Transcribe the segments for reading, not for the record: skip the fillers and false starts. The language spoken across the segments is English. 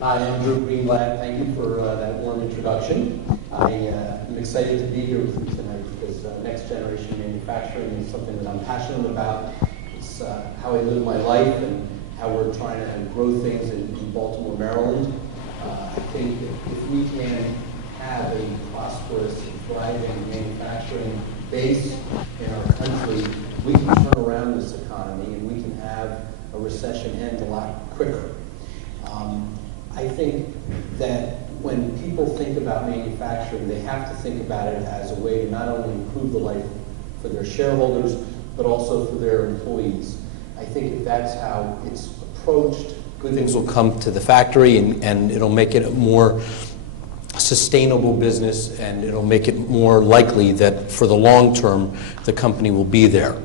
Hi, I'm Drew Greenblatt. Thank you for that warm introduction. I am excited to be here with you tonight because next generation manufacturing is something that I'm passionate about. It's how I live my life and how we're trying to grow things in Baltimore, Maryland. I think if we can have a prosperous and thriving manufacturing base in our country, we can turn around this economy and we can have a recession end a lot quicker. I think that when people think about manufacturing, they have to think about it as a way to not only improve the life for their shareholders, but also for their employees. I think if that's how it's approached, good things will come to the factory and it'll make it a more sustainable business, and it'll make it more likely that for the long term, the company will be there.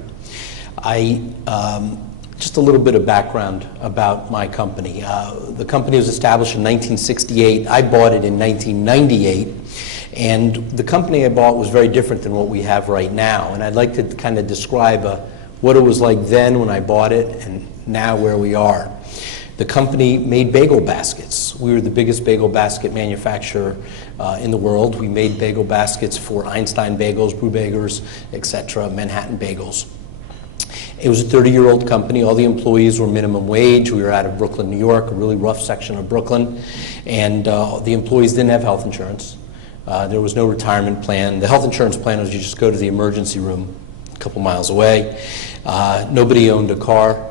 Just a little bit of background about my company. The company was established in 1968. I bought it in 1998. And the company I bought was very different than what we have right now. And I'd like to kind of describe what it was like then when I bought it and now where we are. The company made bagel baskets. We were the biggest bagel basket manufacturer in the world. We made bagel baskets for Einstein Bagels, Brewbagers, etc., Manhattan Bagels. It was a 30-year-old company. All the employees were minimum wage. We were out of Brooklyn, New York, a really rough section of Brooklyn. And the employees didn't have health insurance. There was no retirement plan. The health insurance plan was you just go to the emergency room a couple miles away. Nobody owned a car.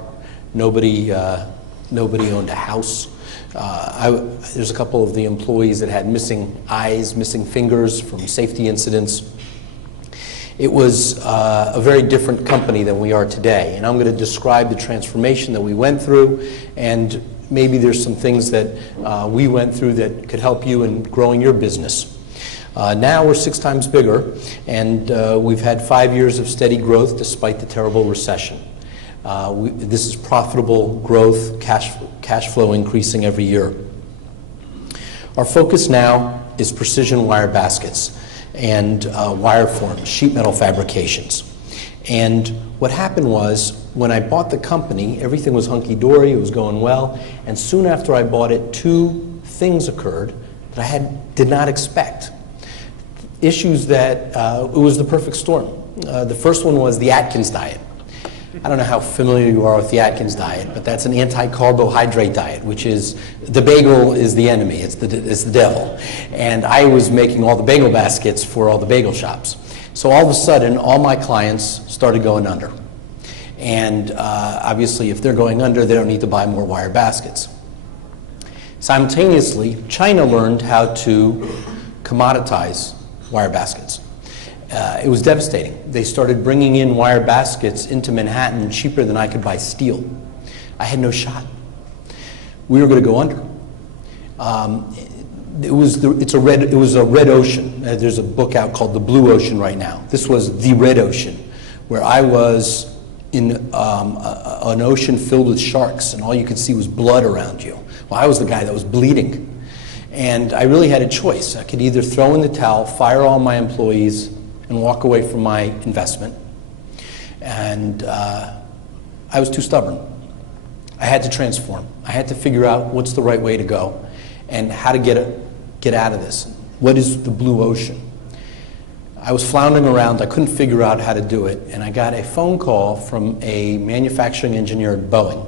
Nobody owned a house. There's a couple of the employees that had missing eyes, missing fingers from safety incidents. It was a very different company than we are today. And I'm going to describe the transformation that we went through, and maybe there's some things that we went through that could help you in growing your business. Now we're 6 times bigger, and we've had 5 years of steady growth despite the terrible recession. This is profitable growth, cash flow increasing every year. Our focus now is precision wire baskets and wire forms, sheet metal fabrications. And what happened was, when I bought the company, everything was hunky-dory, it was going well, and soon after I bought it, 2 things occurred that I did not expect. Issues that, it was the perfect storm. The first one was the Atkins diet. I don't know how familiar you are with the Atkins diet, but that's an anti-carbohydrate diet, which is, the bagel is the enemy, it's the devil. And I was making all the bagel baskets for all the bagel shops. So all of a sudden, all my clients started going under. And obviously, if they're going under, they don't need to buy more wire baskets. Simultaneously, China learned how to commoditize wire baskets. It was devastating. They started bringing in wire baskets into Manhattan cheaper than I could buy steel. I had no shot. We were going to go under. It was a red ocean. There's a book out called The Blue Ocean right now. This was the red ocean, where I was in an ocean filled with sharks, and all you could see was blood around you. Well, I was the guy that was bleeding. And I really had a choice. I could either throw in the towel, fire all my employees, and walk away from my investment. And I was too stubborn. I had to transform. I had to figure out what's the right way to go and how to get out of this. What is the blue ocean? I was floundering around. I couldn't figure out how to do it. And I got a phone call from a manufacturing engineer at Boeing.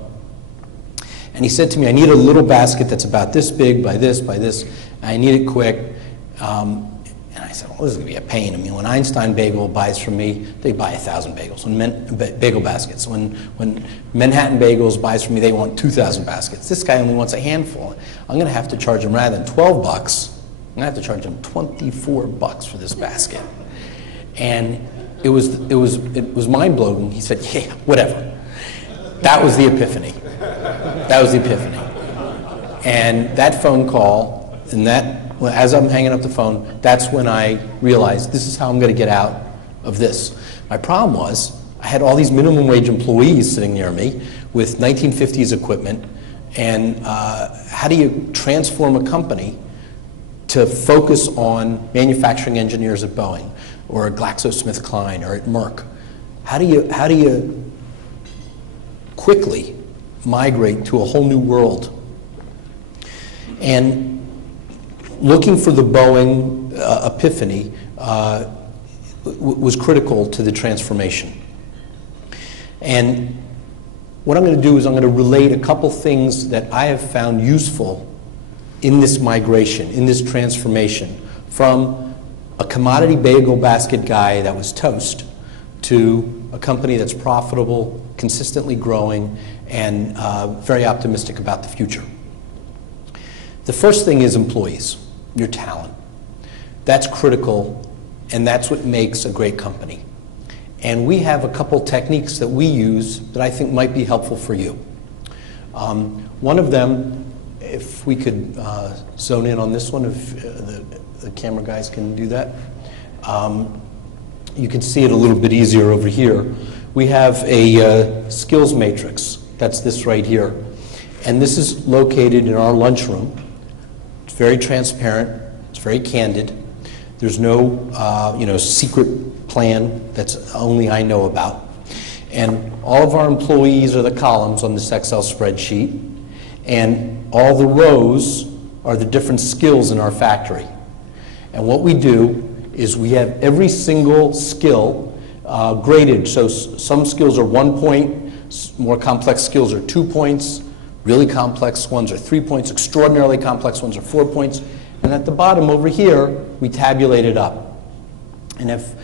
And he said to me, I need a little basket that's about this big, by this, by this. I need it quick. And I said, well, this is going to be a pain. I mean, when Einstein Bagel buys from me, they buy 1,000 bagels, bagel baskets. When Manhattan Bagels buys from me, they want 2,000 baskets. This guy only wants a handful. I'm going to have to charge him, rather than $12, I'm going to have to charge him $24 for this basket. And it was mind-blowing. He said, yeah, whatever. That was the epiphany. That was the epiphany. And that phone call, and as I'm hanging up the phone, that's when I realized this is how I'm going to get out of this. My problem was I had all these minimum wage employees sitting near me with 1950s equipment, and how do you transform a company to focus on manufacturing engineers at Boeing or at GlaxoSmithKline or at Merck? How do you quickly migrate to a whole new world? And looking for the Boeing epiphany was critical to the transformation. And what I'm going to do is I'm going to relate a couple things that I have found useful in this migration, in this transformation, from a commodity bagel basket guy that was toast to a company that's profitable, consistently growing, and very optimistic about the future. The first thing is employees, your talent. That's critical, and that's what makes a great company. And we have a couple techniques that we use that I think might be helpful for you. One of them, if we could zone in on this one, if the camera guys can do that. You can see it a little bit easier over here. We have a skills matrix. That's this right here. And this is located in our lunchroom. It's very transparent. It's very candid. There's no secret plan that's only I know about. And all of our employees are the columns on this Excel spreadsheet. And all the rows are the different skills in our factory. And what we do is we have every single skill graded. So some skills are 1 point, more complex skills are 2 points, really complex ones are 3 points, extraordinarily complex ones are 4 points. And at the bottom over here, we tabulate it up. And if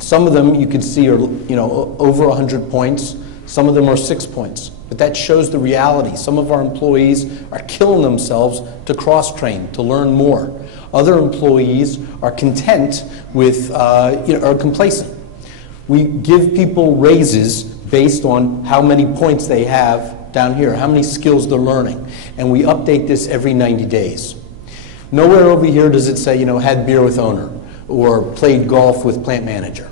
some of them you can see are over 100 points, some of them are 6 points. But that shows the reality. Some of our employees are killing themselves to cross-train, to learn more. Other employees are content with, are complacent. We give people raises based on how many points they have down here, how many skills they're learning. And we update this every 90 days. Nowhere over here does it say, had beer with owner or played golf with plant manager.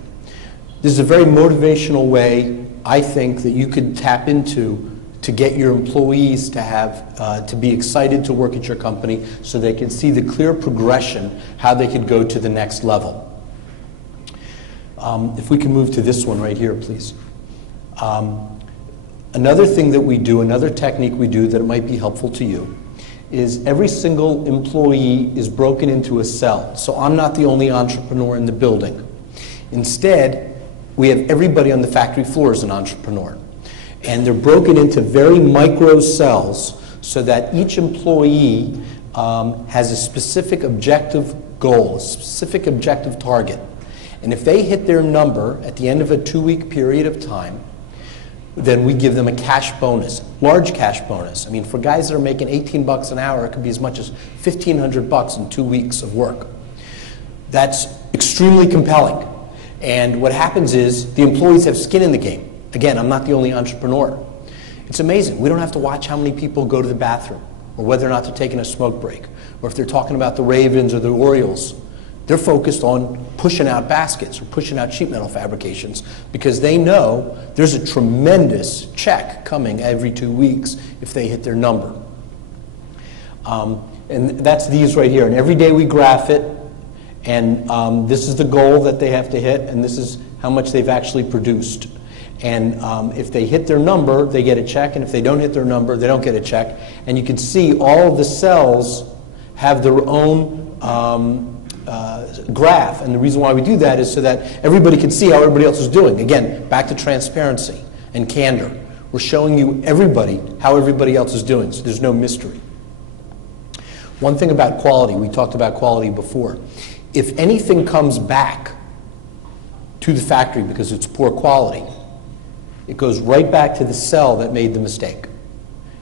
This is a very motivational way, I think, that you could tap into to get your employees to have, to be excited to work at your company so they can see the clear progression, how they could go to the next level. If we can move to this one right here, please. Another thing that we do, another technique we do that might be helpful to you, is every single employee is broken into a cell. So I'm not the only entrepreneur in the building. Instead, we have everybody on the factory floor as an entrepreneur. And they're broken into very micro cells so that each employee has a specific objective goal, a specific objective target. And if they hit their number at the end of a 2-week period of time, then we give them a cash bonus, large cash bonus. I mean, for guys that are making 18 bucks an hour, it could be as much as 1,500 bucks in 2 weeks of work. That's extremely compelling. And what happens is the employees have skin in the game. Again, I'm not the only entrepreneur. It's amazing. We don't have to watch how many people go to the bathroom or whether or not they're taking a smoke break or if they're talking about the Ravens or the Orioles. They're focused on pushing out baskets or pushing out sheet metal fabrications because they know there's a tremendous check coming every 2 weeks if they hit their number. And that's these right here. And every day we graph it, and this is the goal that they have to hit, and this is how much they've actually produced. And if they hit their number, they get a check, and if they don't hit their number, they don't get a check. And you can see all of the cells have their own graph, and the reason why we do that is so that everybody can see how everybody else is doing. Again, back to transparency and candor. We're showing you everybody how everybody else is doing, so there's no mystery. One thing about quality, we talked about quality before. If anything comes back to the factory because it's poor quality, it goes right back to the cell that made the mistake,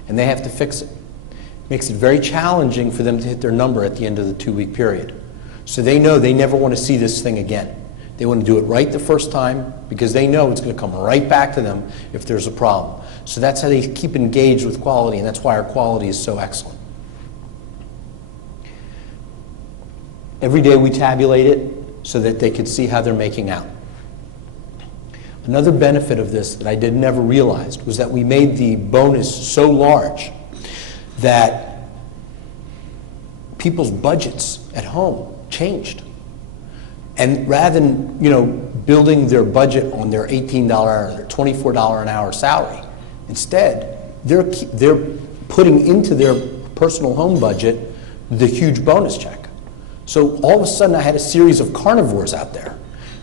and they have to fix it. It makes it very challenging for them to hit their number at the end of the 2-week period. So they know they never want to see this thing again. They want to do it right the first time because they know it's going to come right back to them if there's a problem. So that's how they keep engaged with quality, and that's why our quality is so excellent. Every day we tabulate it so that they could see how they're making out. Another benefit of this that I never realized was that we made the bonus so large that people's budgets at home changed. And rather than building their budget on their $18 or their $24 an hour salary, instead they're putting into their personal home budget the huge bonus check. So all of a sudden I had a series of carnivores out there.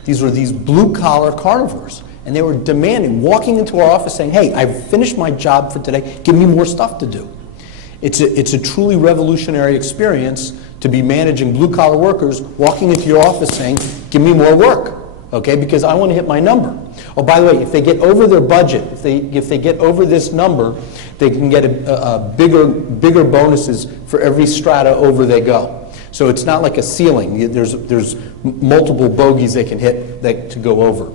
These were these blue-collar carnivores. And they were demanding, walking into our office saying, hey, I've finished my job for today, give me more stuff to do. It's a truly revolutionary experience to be managing blue-collar workers walking into your office saying, give me more work, okay, because I want to hit my number. Oh, by the way, if they get over their budget, if they get over this number, they can get bigger bonuses for every strata over they go. So it's not like a ceiling. There's multiple bogeys they can hit to go over.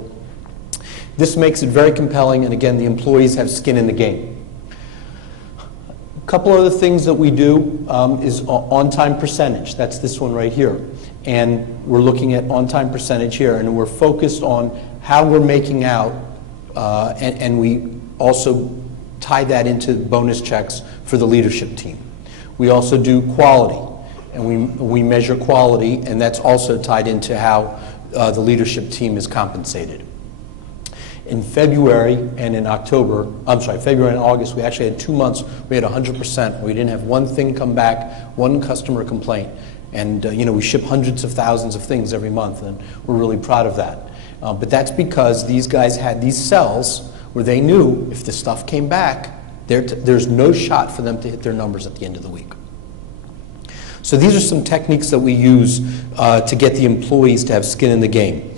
This makes it very compelling, and again, the employees have skin in the game. A couple other things that we do is on-time percentage. That's this one right here. And we're looking at on-time percentage here, and we're focused on how we're making out, and we also tie that into bonus checks for the leadership team. We also do quality, and we measure quality, and that's also tied into how the leadership team is compensated. In February and in February and August, we actually had 2 months. We had 100%. We didn't have one thing come back, one customer complaint. And we ship hundreds of thousands of things every month, and we're really proud of that. But that's because these guys had these cells where they knew if the stuff came back, there's no shot for them to hit their numbers at the end of the week. So these are some techniques that we use to get the employees to have skin in the game.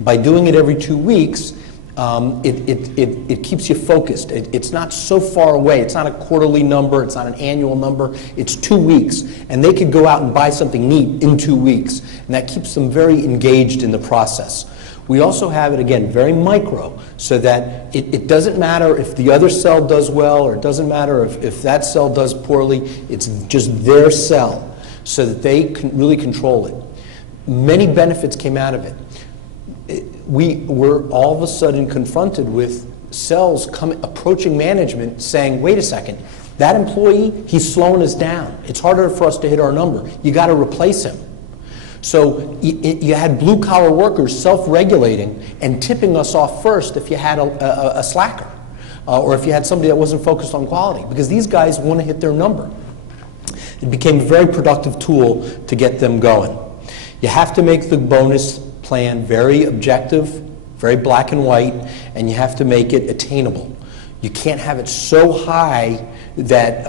By doing it every 2 weeks, it keeps you focused. It's not so far away. It's not a quarterly number. It's not an annual number. It's 2 weeks. And they could go out and buy something neat in 2 weeks. And that keeps them very engaged in the process. We also have it, again, very micro, so that it doesn't matter if the other cell does well, or it doesn't matter if that cell does poorly. It's just their cell, so that they can really control it. Many benefits came out of it. We were all of a sudden confronted with cells approaching management saying, wait a second, that employee, he's slowing us down. It's harder for us to hit our number. You got to replace him. So you had blue-collar workers self-regulating and tipping us off first if you had a slacker, or if you had somebody that wasn't focused on quality, because these guys want to hit their number. It became a very productive tool to get them going. You have to make the bonus plan very objective, very black and white, and you have to make it attainable. You can't have it so high that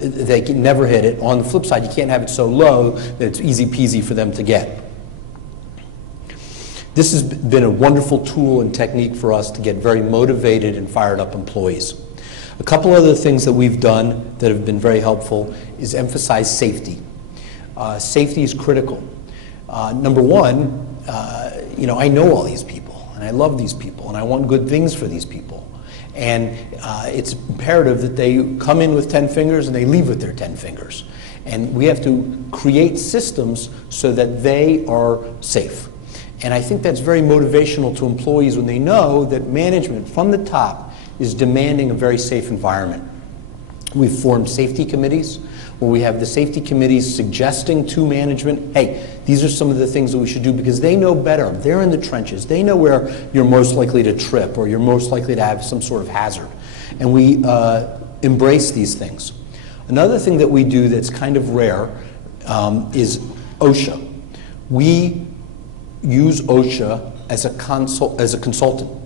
they can never hit it. On the flip side, you can't have it so low that it's easy peasy for them to get. This has been a wonderful tool and technique for us to get very motivated and fired up employees. A couple other things that we've done that have been very helpful is emphasize safety. Safety is critical. Number one, I know all these people, and I love these people, and I want good things for these people. And it's imperative that they come in with 10 fingers and they leave with their 10 fingers. And we have to create systems so that they are safe. And I think that's very motivational to employees when they know that management from the top is demanding a very safe environment. We've formed safety committees where we have the safety committees suggesting to management, hey, these are some of the things that we should do, because they know better. They're in the trenches. They know where you're most likely to trip or you're most likely to have some sort of hazard. And we embrace these things. Another thing that we do that's kind of rare is OSHA. We use OSHA as a consultant.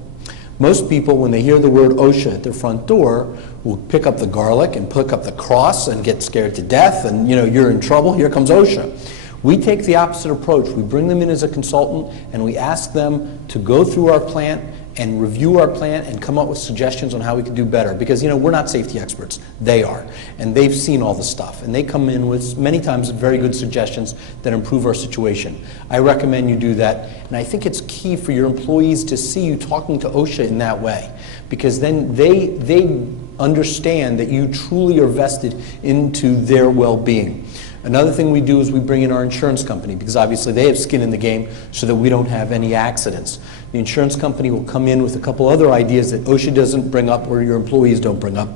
Most people, when they hear the word OSHA at their front door, will pick up the garlic and pick up the cross and get scared to death, and you're in trouble, here comes OSHA. We take the opposite approach. We bring them in as a consultant, and we ask them to go through our plant and review our plant and come up with suggestions on how we can do better. Because we're not safety experts, they are. And they've seen all the stuff. And they come in with, many times, very good suggestions that improve our situation. I recommend you do that. And I think it's key for your employees to see you talking to OSHA in that way. Because then they understand that you truly are vested into their well-being. Another thing we do is we bring in our insurance company, because obviously they have skin in the game so that we don't have any accidents. The insurance company will come in with a couple other ideas that OSHA doesn't bring up or your employees don't bring up.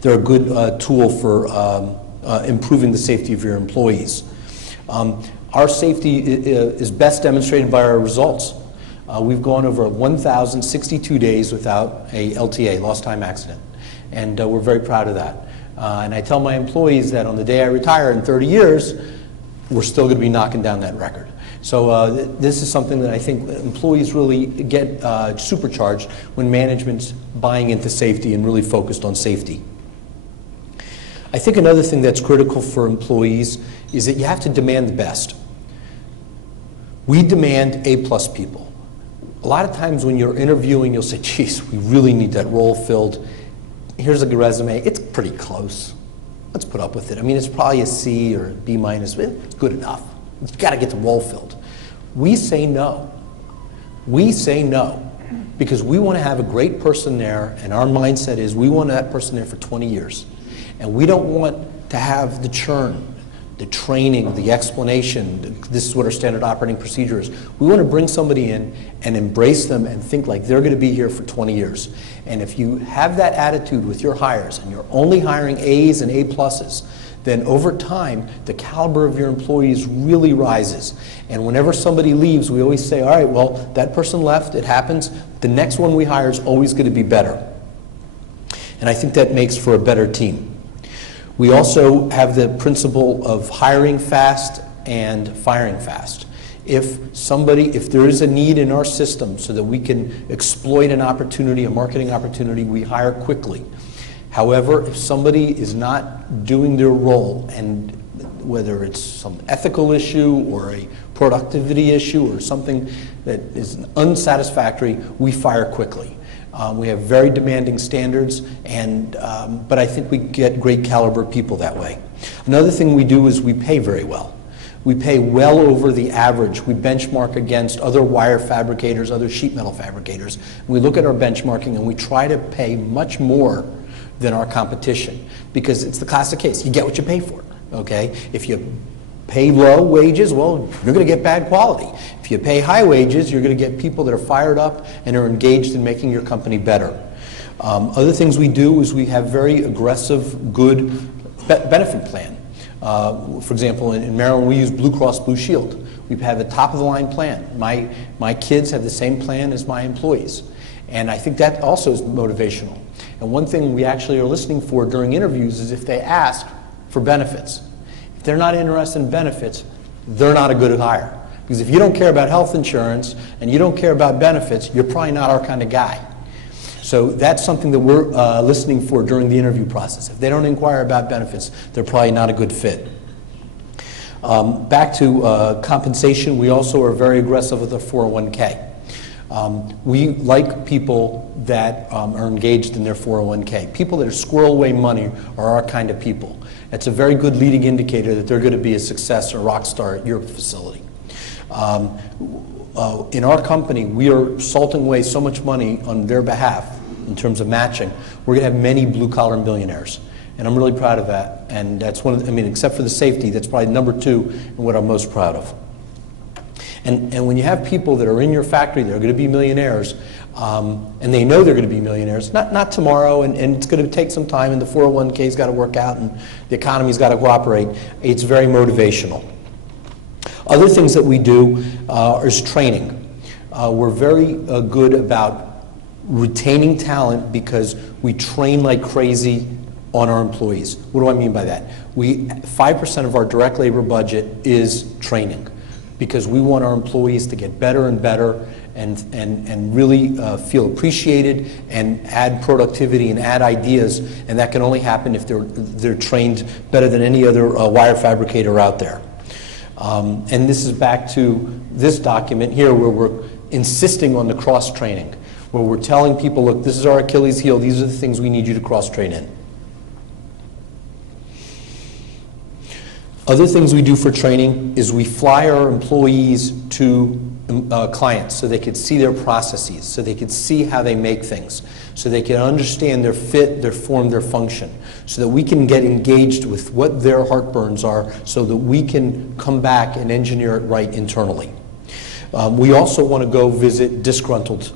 They're a good tool for improving the safety of your employees. Our safety is best demonstrated by our results. We've gone over 1,062 days without a LTA, lost time accident, and we're very proud of that. And I tell my employees that on the day I retire in 30 years, we're still going to be knocking down that record. So this is something that I think employees really get supercharged when management's buying into safety and really focused on safety. I think another thing that's critical for employees is that you have to demand the best. We demand A-plus people. A lot of times when you're interviewing, you'll say, geez, we really need that role filled. Here's a resume. It's pretty close. Let's put up with it. I mean, it's probably a C or a B minus. It's good enough. You've got to get the role filled. We say no. We say no because we want to have a great person there, and our mindset is we want that person there for 20 years. And we don't want to have the churn, the training, the explanation. This is what our standard operating procedure is. We want to bring somebody in and embrace them and think like they're going to be here for 20 years. And if you have that attitude with your hires and you're only hiring A's and A+, then over time, the caliber of your employees really rises. And whenever somebody leaves, we always say, all right, well, that person left, it happens. The next one we hire is always going to be better. And I think that makes for a better team. We also have the principle of hiring fast and firing fast. If there is a need in our system so that we can exploit an opportunity, a marketing opportunity, we hire quickly. However, if somebody is not doing their role, and whether it's some ethical issue or a productivity issue or something that is unsatisfactory, we fire quickly. We have very demanding standards, but I think we get great caliber people that way. Another thing we do is we pay very well. We pay well over the average. We benchmark against other wire fabricators, other sheet metal fabricators. We look at our benchmarking and we try to pay much more than our competition because it's the classic case. You get what you pay for, okay? If you pay low wages, well, you're going to get bad quality. If you pay high wages, you're going to get people that are fired up and are engaged in making your company better. Other things we do is we have very aggressive, good benefit plan. For example, in Maryland, we use Blue Cross Blue Shield. We have a top-of-the-line plan. My kids have the same plan as my employees. And I think that also is motivational. And one thing we actually are listening for during interviews is if they ask for benefits. If they're not interested in benefits, they're not a good hire. Because if you don't care about health insurance and you don't care about benefits, you're probably not our kind of guy. So that's something that we're listening for during the interview process. If they don't inquire about benefits, they're probably not a good fit. Back to compensation, we also are very aggressive with the 401k. We like people that are engaged in their 401k. People that are squirrel away money are our kind of people. It's a very good leading indicator that they're going to be a success or rock star at your facility. In our company, we are salting away so much money on their behalf in terms of matching. We're going to have many blue-collar millionaires. And I'm really proud of that. And that's one of the, except for the safety, that's probably number 2 in what I'm most proud of. And when you have people that are in your factory that are going to be millionaires, and they know they're going to be millionaires, not tomorrow, and it's going to take some time, and the 401k's got to work out, and the economy's got to cooperate, it's very motivational. Other things that we do is training. We're very good about retaining talent because we train like crazy on our employees. What do I mean by that? 5% of our direct labor budget is training, because we want our employees to get better and better and really feel appreciated and add productivity and add ideas, and that can only happen if they're trained better than any other wire fabricator out there. And this is back to this document here where we're insisting on the cross-training, where we're telling people, look, this is our Achilles heel, these are the things we need you to cross-train in. Other things we do for training is we fly our employees to clients so they could see their processes, so they could see how they make things, so they can understand their fit, their form, their function, so that we can get engaged with what their heartburns are so that we can come back and engineer it right internally. We also want to go visit disgruntled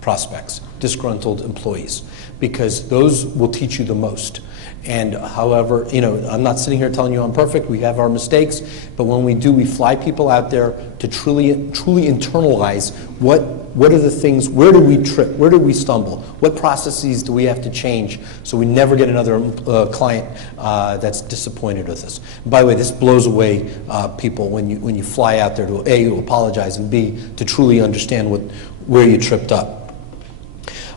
prospects. disgruntled employees, because those will teach you the most. And however, I'm not sitting here telling you I'm perfect. We have our mistakes, but when we do, we fly people out there to truly internalize what are the things, where do we trip, where do we stumble, what processes do we have to change so we never get another client that's disappointed with us. And by the way, this blows away people when you fly out there to A, to apologize, and B, to truly understand where you tripped up.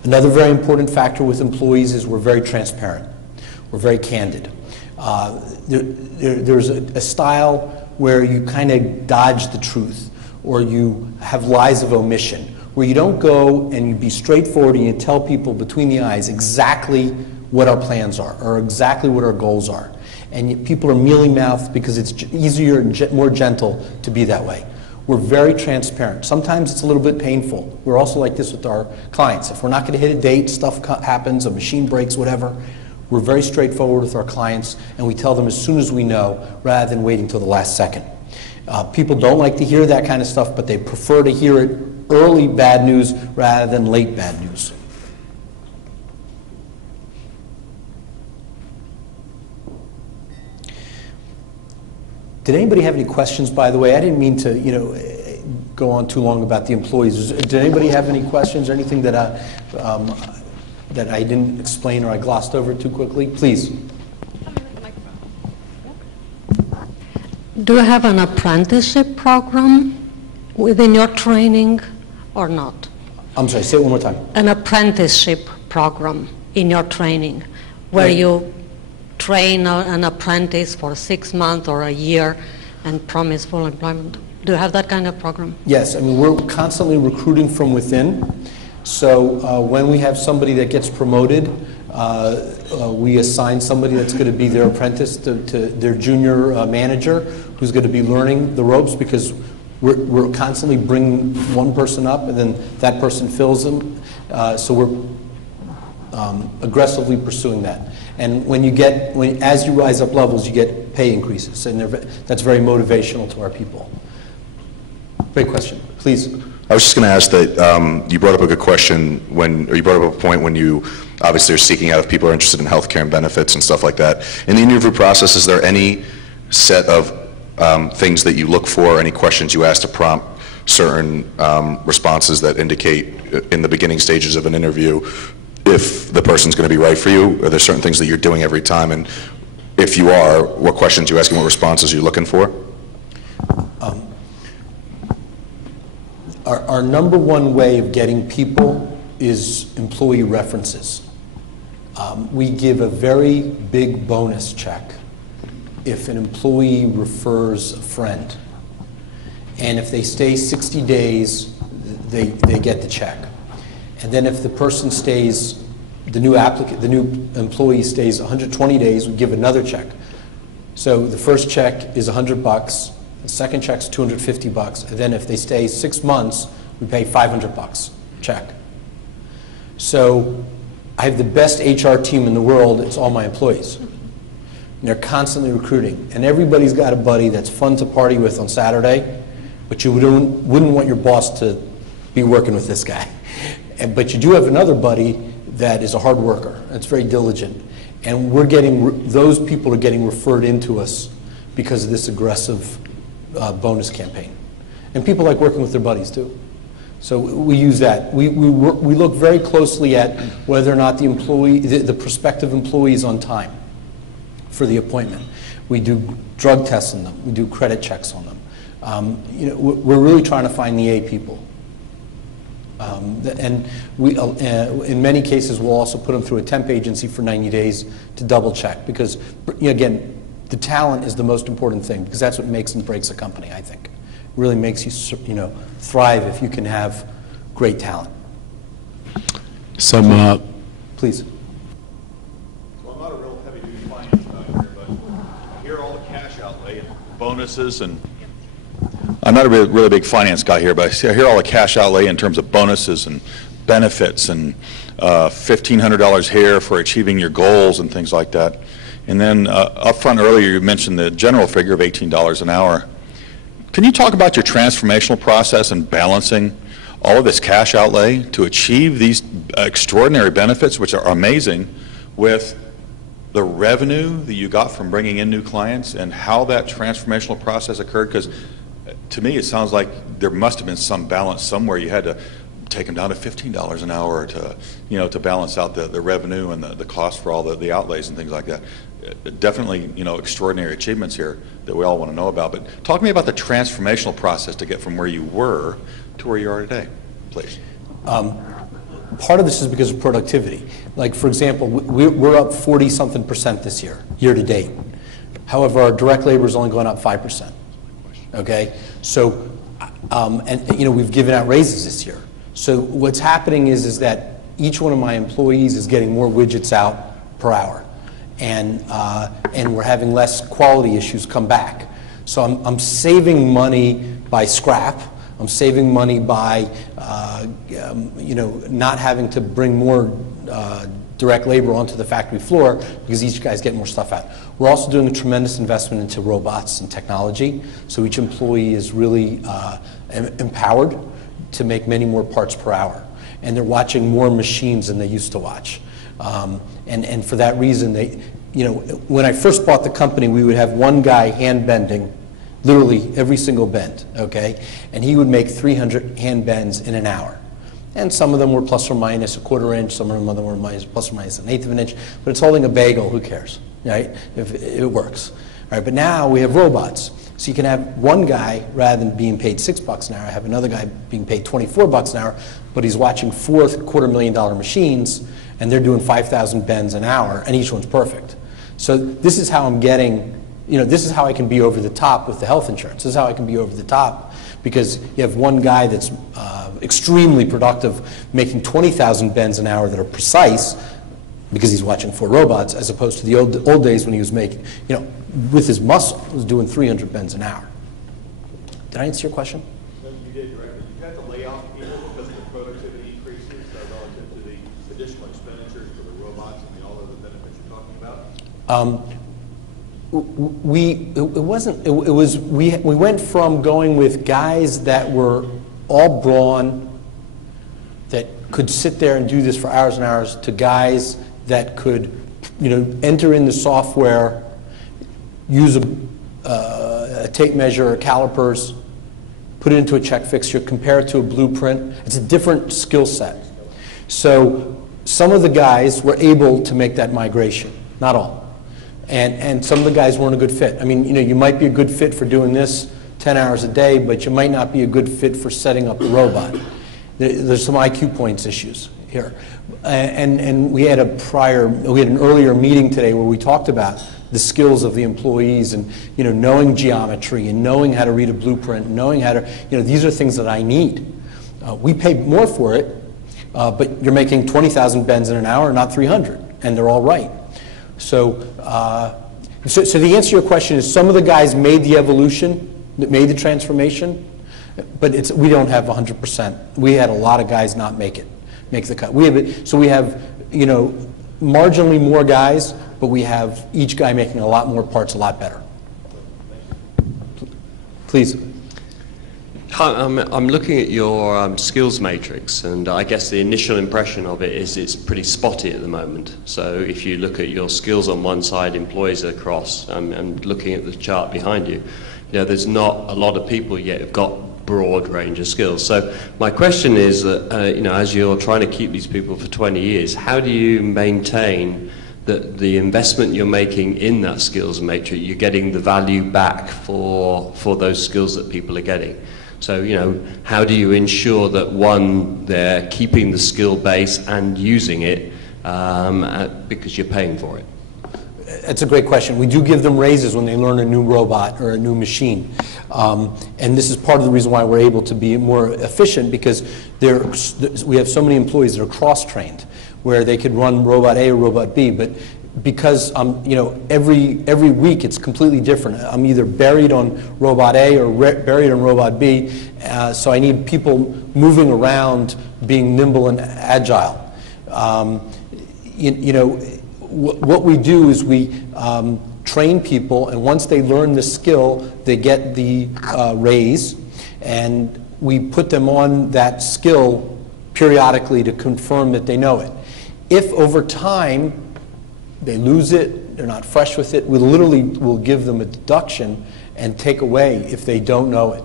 Another very important factor with employees is we're very transparent. We're very candid. There's a style where you kind of dodge the truth, or you have lies of omission, where you don't go and you be straightforward and you tell people between the eyes exactly what our plans are or exactly what our goals are. And people are mealy-mouthed because it's easier and more gentle to be that way. We're very transparent. Sometimes it's a little bit painful. We're also like this with our clients. If we're not going to hit a date, stuff happens, a machine breaks, whatever. We're very straightforward with our clients, and we tell them as soon as we know, rather than waiting till the last second. People don't like to hear that kind of stuff, but they prefer to hear it early bad news rather than late bad news. Did anybody have any questions, by the way? I didn't mean to, go on too long about the employees. Did anybody have any questions or anything that I didn't explain or I glossed over too quickly? Please. Do you have an apprenticeship program within your training or not? I'm sorry, say it one more time. An apprenticeship program in your training where you train an apprentice for 6 months or a year and promise full employment. Do you have that kind of program? Yes, I mean, we're constantly recruiting from within. So when we have somebody that gets promoted, we assign somebody that's going to be their apprentice to their junior manager, who's going to be learning the ropes, because we're constantly bringing one person up and then that person fills them. So we're aggressively pursuing that. And as you rise up levels, you get pay increases, and that's very motivational to our people. Great question. Please. I was just going to ask that you brought up a good question you brought up a point when you obviously are seeking out if people are interested in healthcare and benefits and stuff like that. In the interview process, is there any set of things that you look for, any questions you ask to prompt certain responses that indicate in the beginning stages of an interview if the person's going to be right for you? Are there certain things that you're doing every time? And if you are, what questions you ask and what responses you're looking for? Our number one way of getting people is employee references. We give a very big bonus check if an employee refers a friend. And if they stay 60 days, they get the check. And then if the person stays, the new employee stays 120 days, we give another check. So the first check is $100. The second check's $250, and then if they stay 6 months, we pay $500 check. So I have the best HR team in the world. It's all my employees. And they're constantly recruiting. And everybody's got a buddy that's fun to party with on Saturday, but you wouldn't want your boss to be working with this guy. But you do have another buddy that is a hard worker. That's very diligent. And those people are getting referred into us because of this aggressive bonus campaign. And people like working with their buddies too. So we use that. We look very closely at whether or not the prospective employee is on time for the appointment. We do drug tests on them. We do credit checks on them. We're really trying to find the A people. And in many cases, we'll also put them through a temp agency for 90 days to double check, because again, the talent is the most important thing, because that's what makes and breaks a company, I think. It really makes you thrive if you can have great talent. Please. So I'm not a real heavy-duty finance guy here, but I hear all the cash outlay and bonuses, and I'm not a really big finance guy here, but I hear all the cash outlay in terms of bonuses and benefits and $1,500 here for achieving your goals and things like that. And then up front earlier, you mentioned the general figure of $18 an hour. Can you talk about your transformational process and balancing all of this cash outlay to achieve these extraordinary benefits, which are amazing, with the revenue that you got from bringing in new clients and how that transformational process occurred? Because to me, it sounds like there must have been some balance somewhere. You had to take them down to $15 an hour to, to balance out the revenue and the cost for all the outlays and things like that. Definitely, extraordinary achievements here that we all want to know about. But talk to me about the transformational process to get from where you were to where you are today, please. Part of this is because of productivity. Like, for example, we're up 40-something% this year to date. However, our direct labor is only going up 5%. Okay? So, we've given out raises this year. So what's happening is that each one of my employees is getting more widgets out per hour. And we're having less quality issues come back. So I'm saving money by scrap. I'm saving money by not having to bring more direct labor onto the factory floor because each guy's getting more stuff out. We're also doing a tremendous investment into robots and technology. So each employee is really empowered to make many more parts per hour. And they're watching more machines than they used to watch. And for that reason, when I first bought the company, we would have one guy hand bending literally every single bend, okay? And he would make 300 hand bends in an hour. And some of them were plus or minus a quarter inch, some of them were plus or minus an eighth of an inch, but it's holding a bagel, who cares, right? If it works. All right, but now we have robots. So you can have one guy, rather than being paid $6 an hour, have another guy being paid $24 an hour, but he's watching 4 $250,000 machines, and they're doing 5,000 bends an hour, and each one's perfect. So this is how I'm getting, this is how I can be over the top with the health insurance. This is how I can be over the top, because you have one guy that's extremely productive, making 20,000 bends an hour that are precise, because he's watching 4 robots, as opposed to the old days when he was making, with his muscle, was doing 300 bends an hour. Did I answer your question? No, you did directly. You've had to lay off people because of the productivity increases relative to the additional expenditures for the robots and all of the benefits you're talking about? We went from going with guys that were all brawn, that could sit there and do this for hours and hours, to guys that could, enter in the software, use a tape measure or calipers, put it into a check fixture, compare it to a blueprint. It's a different skill set. So some of the guys were able to make that migration, not all. And some of the guys weren't a good fit. I mean, you might be a good fit for doing this 10 hours a day, but you might not be a good fit for setting up a robot. There's some IQ points issues here. And we had an earlier meeting today where we talked about the skills of the employees and, knowing geometry and knowing how to read a blueprint, knowing how to, these are things that I need. We pay more for it, but you're making 20,000 bends in an hour, not 300, and they're all right. So the answer to your question is some of the guys made the evolution, that made the transformation, but we don't have 100%. We had a lot of guys not make the cut. We have marginally more guys, but we have each guy making a lot more parts a lot better. Please. Hi, I'm looking at your skills matrix, and I guess the initial impression of it is it's pretty spotty at the moment. So if you look at your skills on one side, employees across, and looking at the chart behind you, there's not a lot of people yet who've got broad range of skills. So my question is that, as you're trying to keep these people for 20 years, how do you maintain that the investment you're making in that skills matrix, you're getting the value back for those skills that people are getting? So, how do you ensure that, one, they're keeping the skill base and using it because you're paying for it? That's a great question. We do give them raises when they learn a new robot or a new machine. And this is part of the reason why we're able to be more efficient, because we have so many employees that are cross-trained, where they could run robot A or robot B, but because every week it's completely different. I'm either buried on robot A or buried on robot B, so I need people moving around, being nimble and agile. What we do is we train people, and once they learn the skill, they get the raise, and we put them on that skill periodically to confirm that they know it. If over time they lose it, they're not fresh with it, we literally will give them a deduction and take away if they don't know it.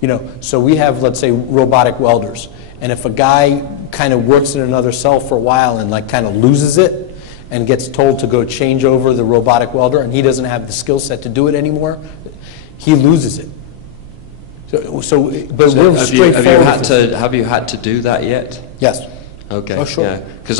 You know, so we have, let's say, robotic welders, and if a guy kind of works in another cell for a while and like kind of loses it and gets told to go change over the robotic welder and he doesn't have the skill set to do it anymore, he loses it. But we're straightforward. Have you had to do that yet? Yes. Okay. Oh, sure. Yeah. Because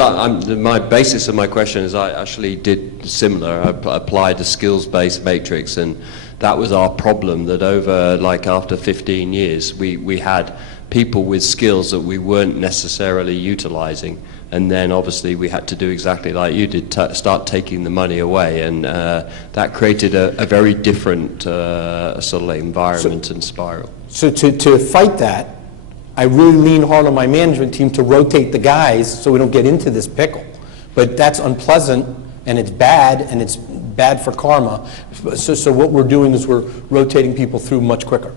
my basis of my question is I actually did similar. I applied a skills-based matrix, and that was our problem. That over like after 15 years, we had people with skills that we weren't necessarily utilizing, and then obviously we had to do exactly like you did, start taking the money away, and that created a very different sort of environment and spiral. So to fight that, I really lean hard on my management team to rotate the guys so we don't get into this pickle. But that's unpleasant, and it's bad for karma. So what we're doing is we're rotating people through much quicker.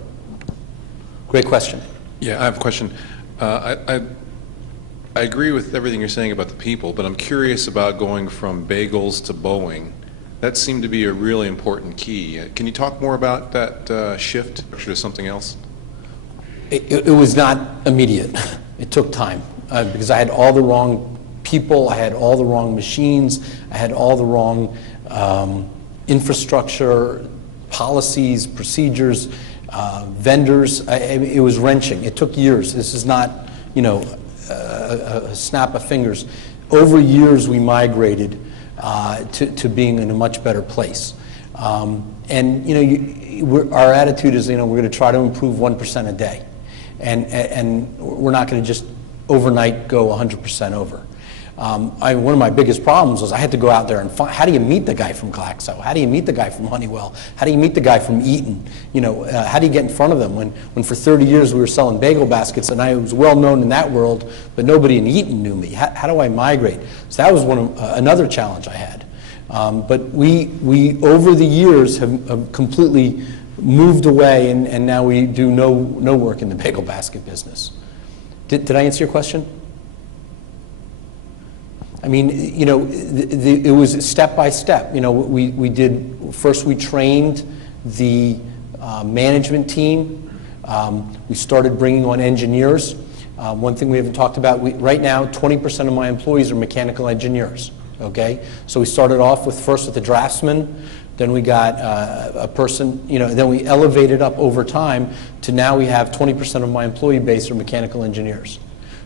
Great question. Yeah, I have a question. I agree with everything you're saying about the people, but I'm curious about going from bagels to Boeing. That seemed to be a really important key. Can you talk more about that shift to something else? It was not immediate. It took time because I had all the wrong people, I had all the wrong machines, I had all the wrong infrastructure, policies, procedures, vendors. It was wrenching. It took years. This is not, you know, a snap of fingers. Over years, we migrated to being in a much better place. And you know, our attitude is, you know, we're going to try to improve 1% a day, and we're not going to just overnight go 100% over. One of my biggest problems was I had to go out there and find, how do you meet the guy from Glaxo? How do you meet the guy from Honeywell? How do you meet the guy from Eaton? You know, how do you get in front of them? When for 30 years we were selling bagel baskets and I was well known in that world, but nobody in Eaton knew me. How do I migrate? So that was another challenge I had. But we over the years have completely moved away, and now we do no work in the bagel basket business. Did I answer your question? I mean, you know, it was step by step. You know, we did, first we trained the management team. We started bringing on engineers. One thing we haven't talked about, right now 20% of my employees are mechanical engineers, okay? So we started off first with a draftsman, then we got a person, you know, then we elevated up over time to now we have 20% of my employee base are mechanical engineers.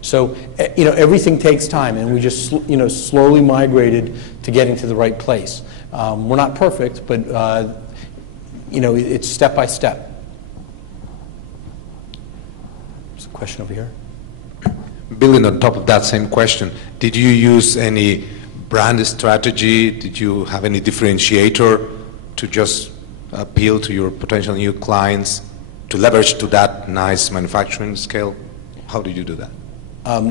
So, you know, everything takes time, and we just, you know, slowly migrated to getting to the right place. We're not perfect, but, you know, it's step by step. There's a question over here. Building on top of that same question, did you use any brand strategy? Did you have any differentiator to just appeal to your potential new clients, to leverage to that nice manufacturing scale? How did you do that?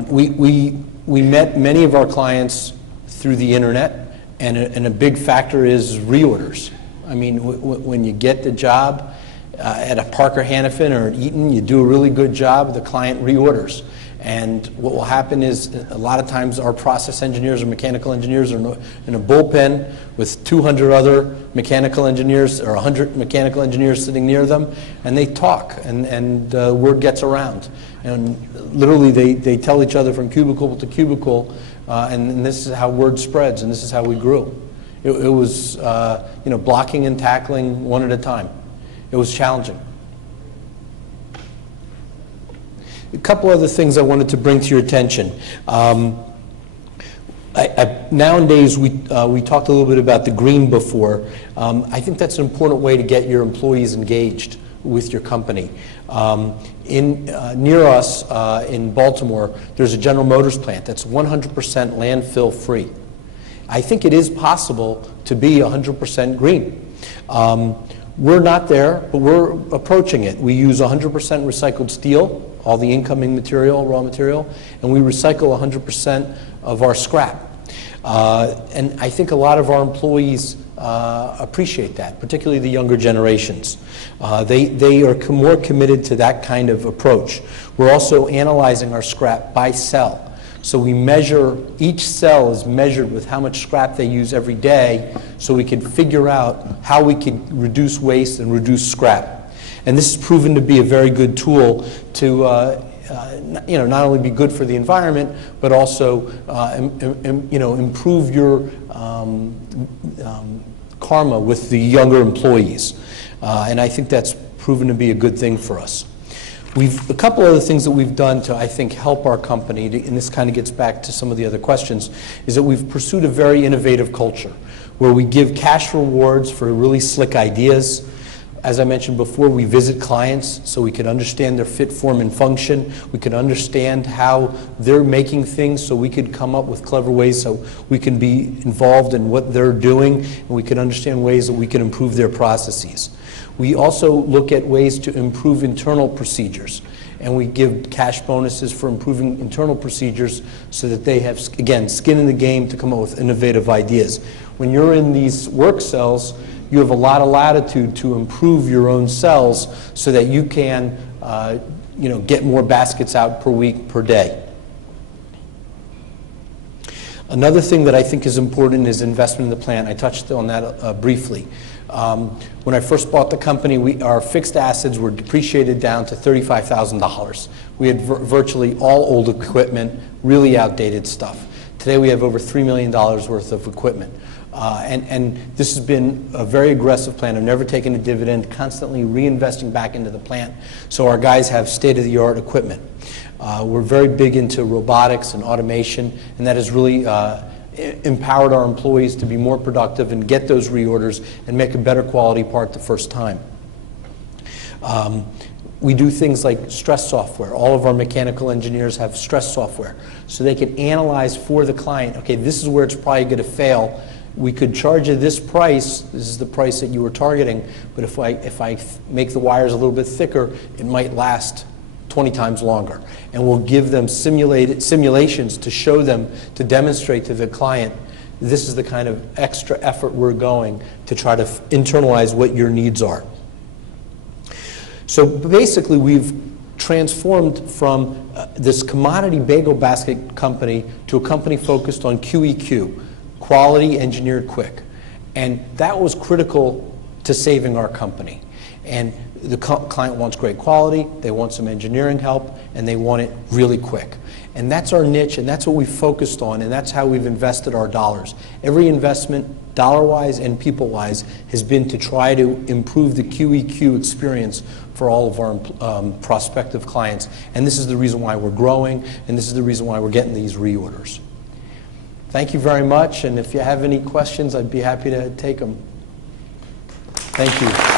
We met many of our clients through the internet, and a big factor is reorders. I mean, when you get the job at a Parker Hannifin or at Eaton, you do a really good job, the client reorders. And what will happen is a lot of times our process engineers or mechanical engineers are in a bullpen with 200 other mechanical engineers or 100 mechanical engineers sitting near them, and they talk, and word gets around. And literally they tell each other from cubicle to cubicle, and this is how word spreads, and this is how we grew. It was you know, blocking and tackling one at a time. It was challenging. A couple other things I wanted to bring to your attention. Nowadays, we talked a little bit about the green before. I think that's an important way to get your employees engaged with your company. Near us in Baltimore, there's a General Motors plant that's 100% landfill free. I think it is possible to be 100% green. We're not there, but we're approaching it. We use 100% recycled steel, all the incoming material, raw material, and we recycle 100% of our scrap. And I think a lot of our employees appreciate that, particularly the younger generations. They are more committed to that kind of approach. We're also analyzing our scrap by cell. So we measure, each cell is measured with how much scrap they use every day, so we can figure out how we can reduce waste and reduce scrap. And this has proven to be a very good tool to not only be good for the environment, but also improve your karma with the younger employees. And I think that's proven to be a good thing for us. A couple other things that we've done to, I think, help our company, and this kind of gets back to some of the other questions, is that we've pursued a very innovative culture where we give cash rewards for really slick ideas. As I mentioned before, we visit clients so we can understand their fit, form, and function. We can understand how they're making things so we could come up with clever ways so we can be involved in what they're doing, and we can understand ways that we can improve their processes. We also look at ways to improve internal procedures, and we give cash bonuses for improving internal procedures so that they have, again, skin in the game to come up with innovative ideas. When you're in these work cells, you have a lot of latitude to improve your own cells so that you can get more baskets out per week, per day. Another thing that I think is important is investment in the plant. I touched on that briefly. When I first bought the company, our fixed assets were depreciated down to $35,000. We had virtually all old equipment, really outdated stuff. Today we have over $3 million worth of equipment. And this has been a very aggressive plan. I've never taken a dividend, constantly reinvesting back into the plant, so our guys have state-of-the-art equipment. We're very big into robotics and automation, and that has really empowered our employees to be more productive and get those reorders and make a better quality part the first time. We do things like stress software. All of our mechanical engineers have stress software, so they can analyze for the client, okay, this is where it's probably going to fail. We could charge you this price, this is the price that you were targeting, but if I make the wires a little bit thicker, it might last 20 times longer. And we'll give them simulations to show them, to demonstrate to the client, this is the kind of extra effort we're going to try to internalize what your needs are. So basically, we've transformed from this commodity bagel basket company to a company focused on QEQ, quality engineered quick. And that was critical to saving our company. And the client wants great quality, they want some engineering help, and they want it really quick. And that's our niche, and that's what we've focused on, and that's how we've invested our dollars. Every investment, dollar-wise and people-wise, has been to try to improve the QEQ experience for all of our prospective clients. And this is the reason why we're growing, and this is the reason why we're getting these reorders. Thank you very much, and if you have any questions, I'd be happy to take them. Thank you.